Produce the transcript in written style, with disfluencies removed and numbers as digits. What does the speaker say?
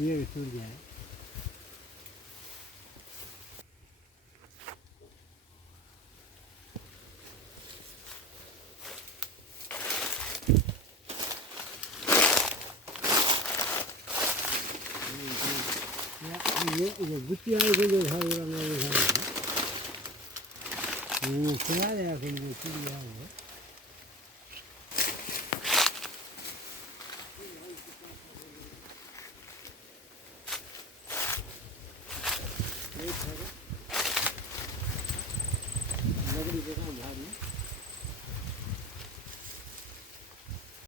ये टूट जाए ये गुत्ती वाले को जो घर वाला वो घर है वो क्या है कि ये टूट गया है